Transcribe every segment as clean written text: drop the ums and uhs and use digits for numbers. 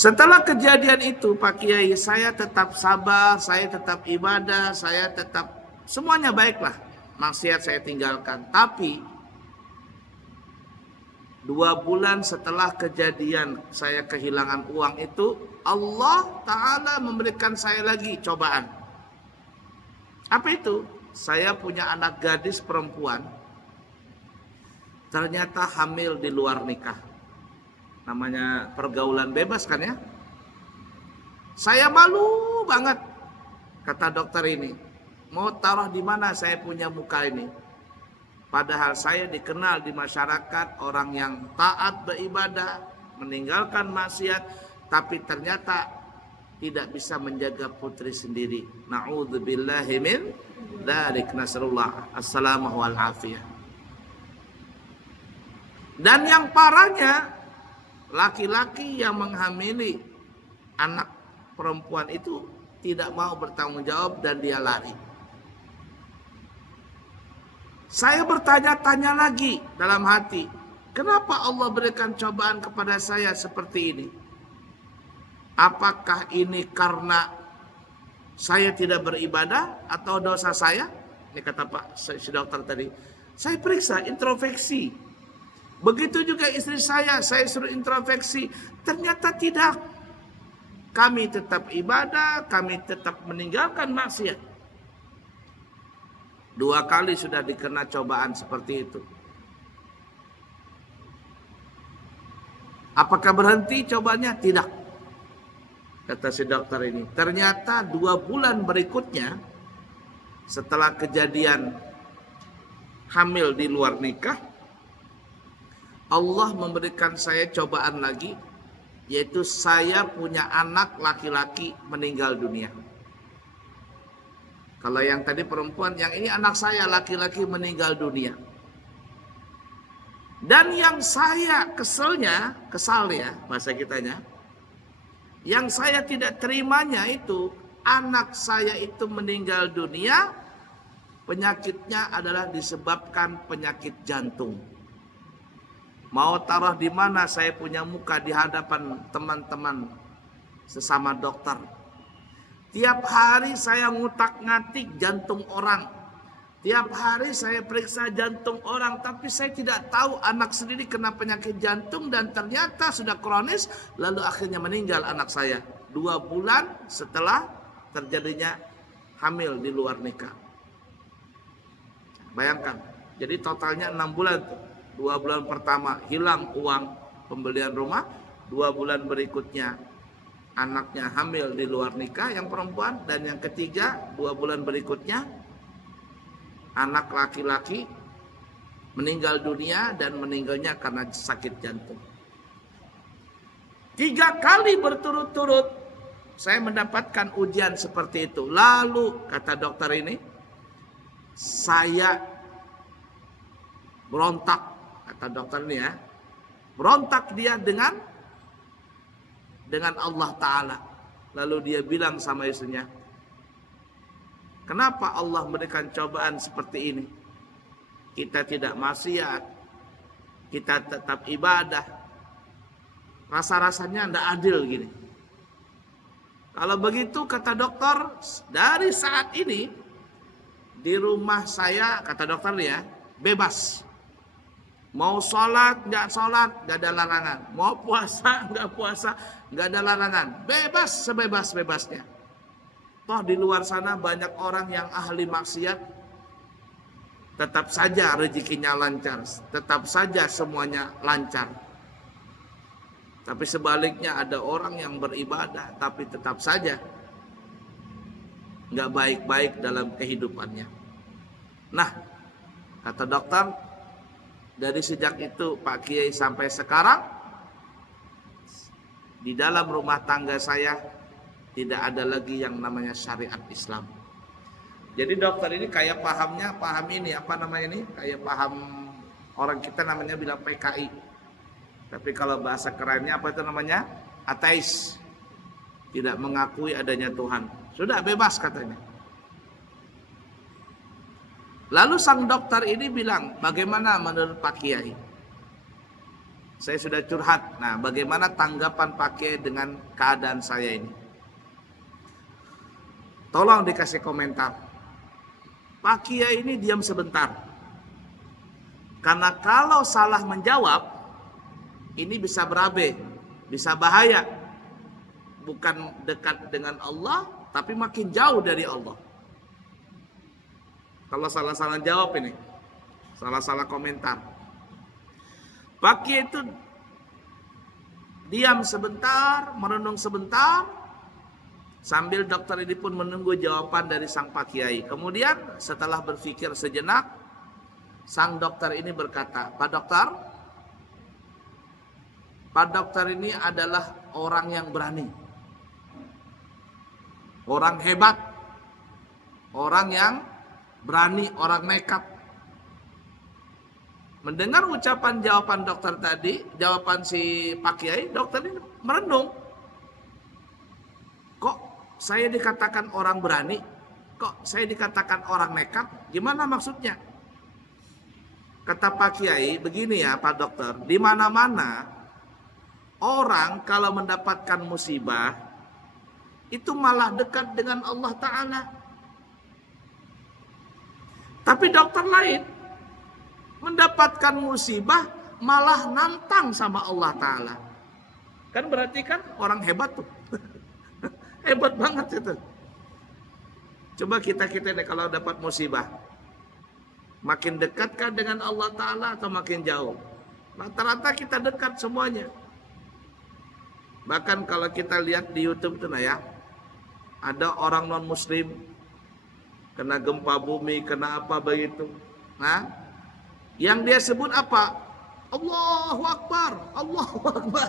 Setelah kejadian itu Pak Kiai, saya tetap sabar, saya tetap ibadah, saya tetap semuanya baiklah. Maksiat saya tinggalkan. Tapi 2 bulan setelah kejadian saya kehilangan uang itu, Allah Ta'ala memberikan saya lagi cobaan. Apa itu? Saya punya anak gadis perempuan, ternyata hamil di luar nikah. Namanya pergaulan bebas kan ya. Saya malu banget, kata dokter ini. Mau taruh di mana saya punya muka ini? Padahal saya dikenal di masyarakat orang yang taat beribadah, meninggalkan maksiat, tapi ternyata tidak bisa menjaga putri sendiri. Na'udzubillahi min dzalik, nasallallahu assalamu wal afiyah. Dan yang parahnya, laki-laki yang menghamili anak perempuan itu tidak mau bertanggung jawab dan dia lari. Saya bertanya-tanya lagi dalam hati, kenapa Allah berikan cobaan kepada saya seperti ini? Apakah ini karena saya tidak beribadah atau dosa saya? Ini kata Pak si dokter tadi. Saya periksa introspeksi. Begitu juga istri saya suruh introspeksi. Ternyata tidak. Kami tetap ibadah, kami tetap meninggalkan maksiat. 2 kali sudah dikena cobaan seperti itu. Apakah berhenti cobanya? Tidak. Kata si dokter ini. Ternyata 2 bulan berikutnya, setelah kejadian hamil di luar nikah, Allah memberikan saya cobaan lagi, yaitu saya punya anak laki-laki meninggal dunia. Kalau yang tadi perempuan, yang ini anak saya laki-laki meninggal dunia. Dan yang saya kesal ya bahasa kitanya, yang saya tidak terimanya itu, anak saya itu meninggal dunia, penyakitnya adalah disebabkan penyakit jantung. Mau taruh di mana saya punya muka di hadapan teman-teman sesama dokter. Tiap hari saya ngutak-ngatik jantung orang. Tiap hari saya periksa jantung orang. Tapi saya tidak tahu anak sendiri kena penyakit jantung. Dan ternyata sudah kronis. Lalu akhirnya meninggal anak saya. 2 bulan setelah terjadinya hamil di luar nikah. Bayangkan. Jadi totalnya 6 bulan. 2 bulan pertama hilang uang pembelian rumah. 2 bulan berikutnya anaknya hamil di luar nikah yang perempuan. Dan yang ketiga 2 bulan berikutnya anak laki-laki meninggal dunia, dan meninggalnya karena sakit jantung. 3 kali berturut-turut saya mendapatkan ujian seperti itu. Lalu kata dokter ini, saya berontak, kata dokter ini ya, berontak dia dengan Allah Ta'ala. Lalu dia bilang sama istrinya, kenapa Allah memberikan cobaan seperti ini? Kita tidak maksiat, kita tetap ibadah. Rasa-rasanya tidak adil gini. Kalau begitu kata dokter, dari saat ini di rumah saya, kata dokter ya, bebas. Mau sholat, nggak sholat, nggak ada larangan. Mau puasa, nggak puasa, nggak ada larangan. Bebas sebebas-bebasnya. Toh di luar sana banyak orang yang ahli maksiat, tetap saja rezekinya lancar, tetap saja semuanya lancar. Tapi sebaliknya ada orang yang beribadah, tapi tetap saja nggak baik-baik dalam kehidupannya. Nah, kata dokter, dari sejak itu Pak Kiai sampai sekarang, di dalam rumah tangga saya tidak ada lagi yang namanya syariat Islam. Jadi dokter ini kayak paham ini, apa namanya ini? Kayak paham orang kita namanya bilang PKI. Tapi kalau bahasa kerennya apa itu namanya? Ateis. Tidak mengakui adanya Tuhan. Sudah bebas katanya. Lalu sang dokter ini bilang, bagaimana menurut Pak Kiai? Saya sudah curhat. Nah, bagaimana tanggapan Pak Kiai dengan keadaan saya ini? Tolong dikasih komentar. Pak Kiai ini diam sebentar. Karena kalau salah menjawab, ini bisa berabe, bisa bahaya. Bukan dekat dengan Allah, tapi makin jauh dari Allah. Kalau salah-salah jawab ini, salah-salah komentar. Pak Kiai itu diam sebentar, merenung sebentar, sambil dokter ini pun menunggu jawaban dari sang Pak Kiai. Kemudian setelah berpikir sejenak, sang dokter ini berkata, Pak dokter ini adalah orang yang berani, orang hebat, orang yang berani, orang nekat. Mendengar ucapan jawaban dokter tadi, jawaban si Pak Kiai, dokter ini merenung. Kok saya dikatakan orang berani? Kok saya dikatakan orang nekat? Gimana maksudnya? Kata Pak Kiai, begini ya Pak Dokter, di mana-mana orang kalau mendapatkan musibah itu malah dekat dengan Allah Ta'ala. Tapi dokter lain mendapatkan musibah malah nantang sama Allah Ta'ala. Kan berarti kan orang hebat tuh. Hebat banget itu. Coba kita nih kalau dapat musibah, makin dekatkah dengan Allah Ta'ala atau makin jauh? Rata-rata kita dekat semuanya. Bahkan kalau kita lihat di YouTube itu ya, ada orang non muslim kena gempa bumi, kena apa begitu. Nah, yang dia sebut apa? Allahu Akbar, Allahu Akbar.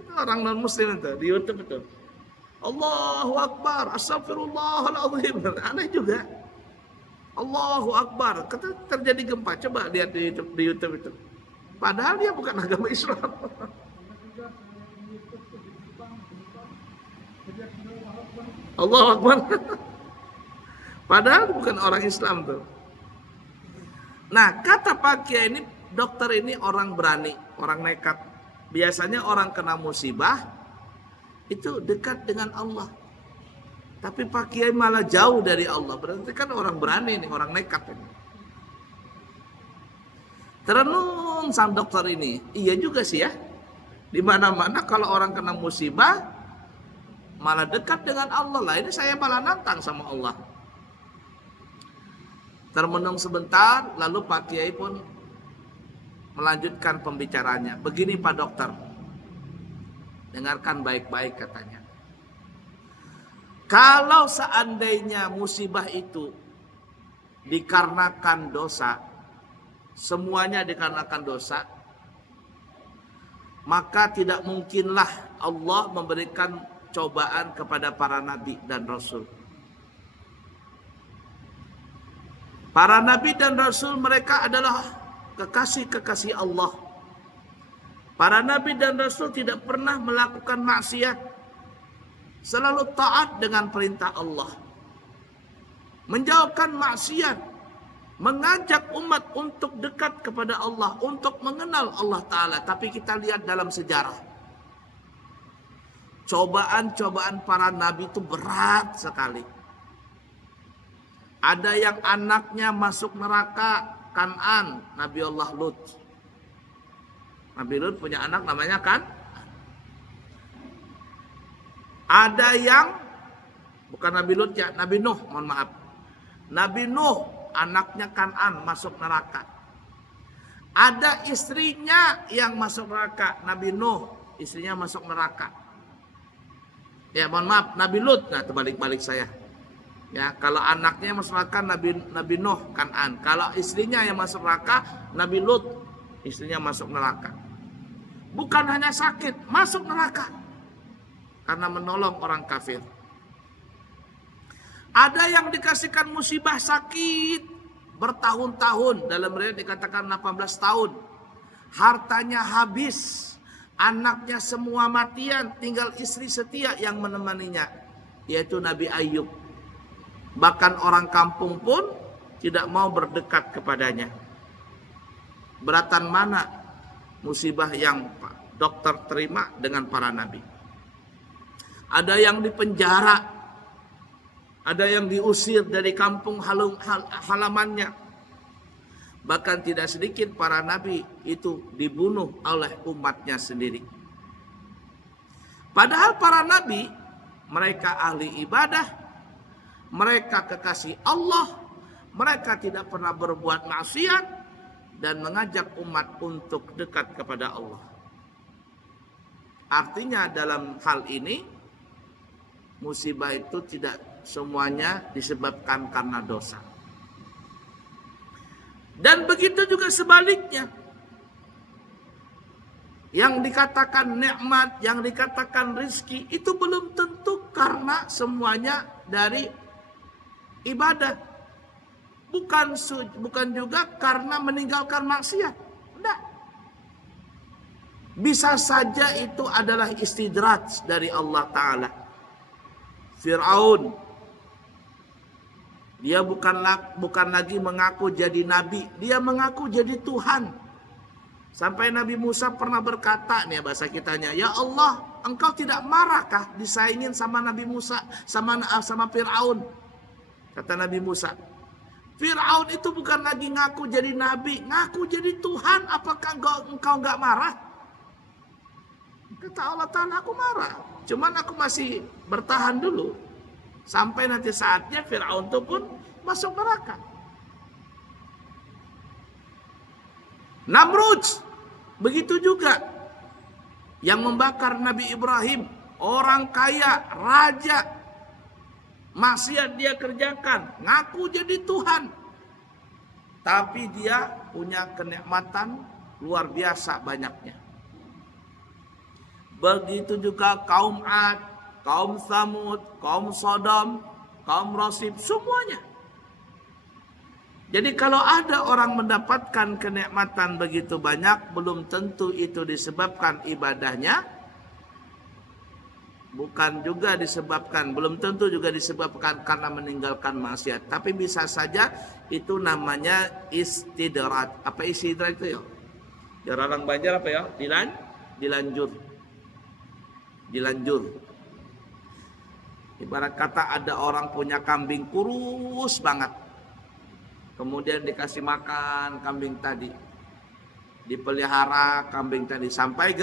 Itu orang non muslim itu di YouTube itu. Allahu Akbar, Astagfirullahaladzim. Aneh juga. Allahu Akbar. Terjadi gempa. Coba lihat di YouTube itu. Padahal dia bukan agama Islam. Allahu Akbar. Padahal bukan orang Islam tuh. Nah, kata Pak Kiai ini, dokter ini orang berani, orang nekat. Biasanya orang kena musibah itu dekat dengan Allah. Tapi Pak Kiai malah jauh dari Allah. Berarti kan orang berani nih, orang nekat ini. Terenung sang dokter ini, iya juga sih ya. Di mana-mana kalau orang kena musibah malah dekat dengan Allah lah. Ini saya malah nantang sama Allah. Termenung sebentar, lalu Pak Kiai pun melanjutkan pembicaranya. Begini Pak Dokter, dengarkan baik-baik katanya. Kalau seandainya musibah itu dikarenakan dosa, semuanya dikarenakan dosa, maka tidak mungkinlah Allah memberikan cobaan kepada para nabi dan rasul. Para nabi dan rasul mereka adalah kekasih-kekasih Allah. Para nabi dan rasul tidak pernah melakukan maksiat. Selalu taat dengan perintah Allah. Menjauhkan maksiat. Mengajak umat untuk dekat kepada Allah. Untuk mengenal Allah Ta'ala. Tapi kita lihat dalam sejarah. Cobaan-cobaan para nabi itu berat sekali. Ada yang anaknya masuk neraka, Kan'an, Nabi Allah Lut. Nabi Lut punya anak namanya Kan. Ada yang, bukan Nabi Lut ya, Nabi Nuh, mohon maaf. Nabi Nuh, anaknya Kan'an masuk neraka. Ada istrinya yang masuk neraka, Nabi Nuh, istrinya masuk neraka. Ya mohon maaf, Nabi Lut, nah terbalik-balik saya. Ya, kalau anaknya masuk neraka Nabi Nuh Kan'an. Kalau istrinya yang masuk neraka Nabi Lut, istrinya masuk neraka. Bukan hanya sakit, masuk neraka karena menolong orang kafir. Ada yang dikasihkan musibah sakit bertahun-tahun, dalam riwayat dikatakan 18 tahun. Hartanya habis, anaknya semua matian, tinggal istri setia yang menemaninya, yaitu Nabi Ayub. Bahkan orang kampung pun tidak mau berdekat kepadanya. Beratan mana musibah yang dokter terima dengan para nabi. Ada yang dipenjara, ada yang diusir dari kampung halamannya. Bahkan tidak sedikit para nabi itu dibunuh oleh umatnya sendiri. Padahal para nabi, mereka ahli ibadah, mereka kekasih Allah, mereka tidak pernah berbuat maksiat dan mengajak umat untuk dekat kepada Allah. Artinya dalam hal ini, musibah itu tidak semuanya disebabkan karena dosa. Dan begitu juga sebaliknya. Yang dikatakan nikmat, yang dikatakan rizki, itu belum tentu karena semuanya dari ibadah. Bukan juga karena meninggalkan maksiat. Tidak. Bisa saja itu adalah istidraj dari Allah Ta'ala. Fir'aun, dia bukan lagi mengaku jadi nabi, dia mengaku jadi Tuhan. Sampai Nabi Musa pernah berkata, nih bahasa kitanya, ya Allah, engkau tidak marahkah disaingin sama Nabi Musa, sama Fir'aun? Kata Nabi Musa, Fir'aun itu bukan lagi ngaku jadi nabi, ngaku jadi Tuhan, apakah engkau nggak marah? Kata Allah Ta'ala, aku marah, cuman aku masih bertahan dulu, sampai nanti saatnya Fir'aun itu pun masuk neraka. Namrud, begitu juga yang membakar Nabi Ibrahim, orang kaya, raja, maksiat dia kerjakan, ngaku jadi Tuhan, tapi dia punya kenikmatan luar biasa banyaknya. Begitu juga kaum Ad, kaum Tsamud, kaum Sodom, kaum Rasib, semuanya. Jadi kalau ada orang mendapatkan kenikmatan begitu banyak, belum tentu itu disebabkan ibadahnya. Belum tentu juga disebabkan karena meninggalkan maksiat. Tapi bisa saja itu namanya istidraj. Apa istidraj itu ya? Ya orang Banjar apa ya? Dilanjur. Ibarat kata ada orang punya kambing kurus banget. Kemudian dikasih makan kambing tadi. Dipelihara kambing tadi sampai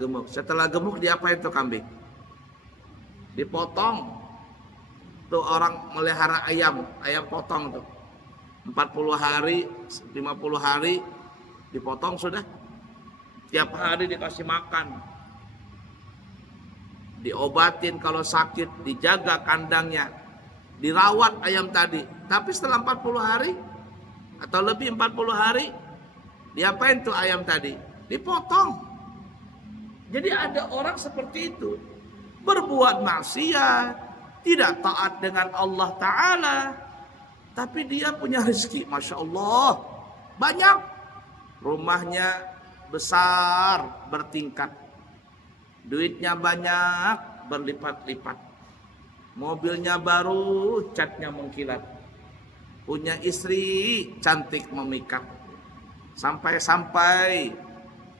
gemuk. Setelah gemuk diapain tuh kambing? Dipotong. Tuh orang melihara ayam potong tuh. 40 hari, 50 hari dipotong sudah. Tiap hari dikasih makan. Diobatin kalau sakit, dijaga kandangnya. Dirawat ayam tadi. Tapi setelah 40 hari atau lebih 40 hari, diapain tuh ayam tadi? Dipotong. Jadi ada orang seperti itu, berbuat maksiat, tidak taat dengan Allah Ta'ala, tapi dia punya rezeki, Masya Allah, banyak. Rumahnya besar, bertingkat. Duitnya banyak, berlipat-lipat. Mobilnya baru, catnya mengkilat. Punya istri, cantik memikat. Sampai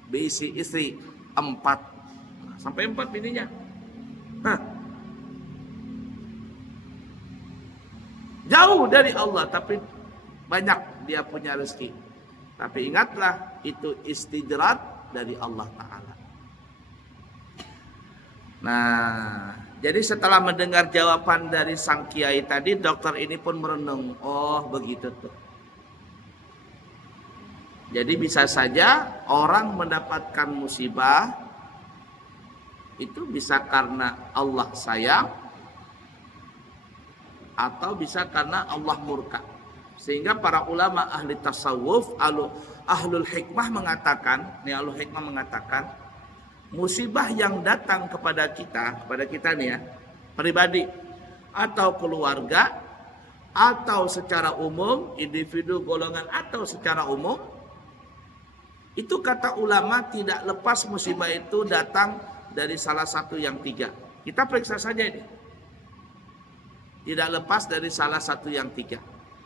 berisi istri 4. Sampai 4 bininya. Jauh dari Allah, tapi banyak dia punya rezeki. Tapi ingatlah, itu istidraj dari Allah Ta'ala. Nah, jadi setelah mendengar jawaban dari sang kiai tadi, dokter ini pun merenung. Oh, begitu tuh. Jadi bisa saja orang mendapatkan musibah itu bisa karena Allah sayang atau bisa karena Allah murka. Sehingga para ulama ahli tasawuf, ahlul hikmah mengatakan, musibah yang datang kepada kita nih ya, pribadi atau keluarga atau secara umum, individu, golongan atau secara umum, itu kata ulama tidak lepas musibah itu datang dari salah satu yang 3. Kita periksa saja ini. Tidak lepas dari salah satu yang 3.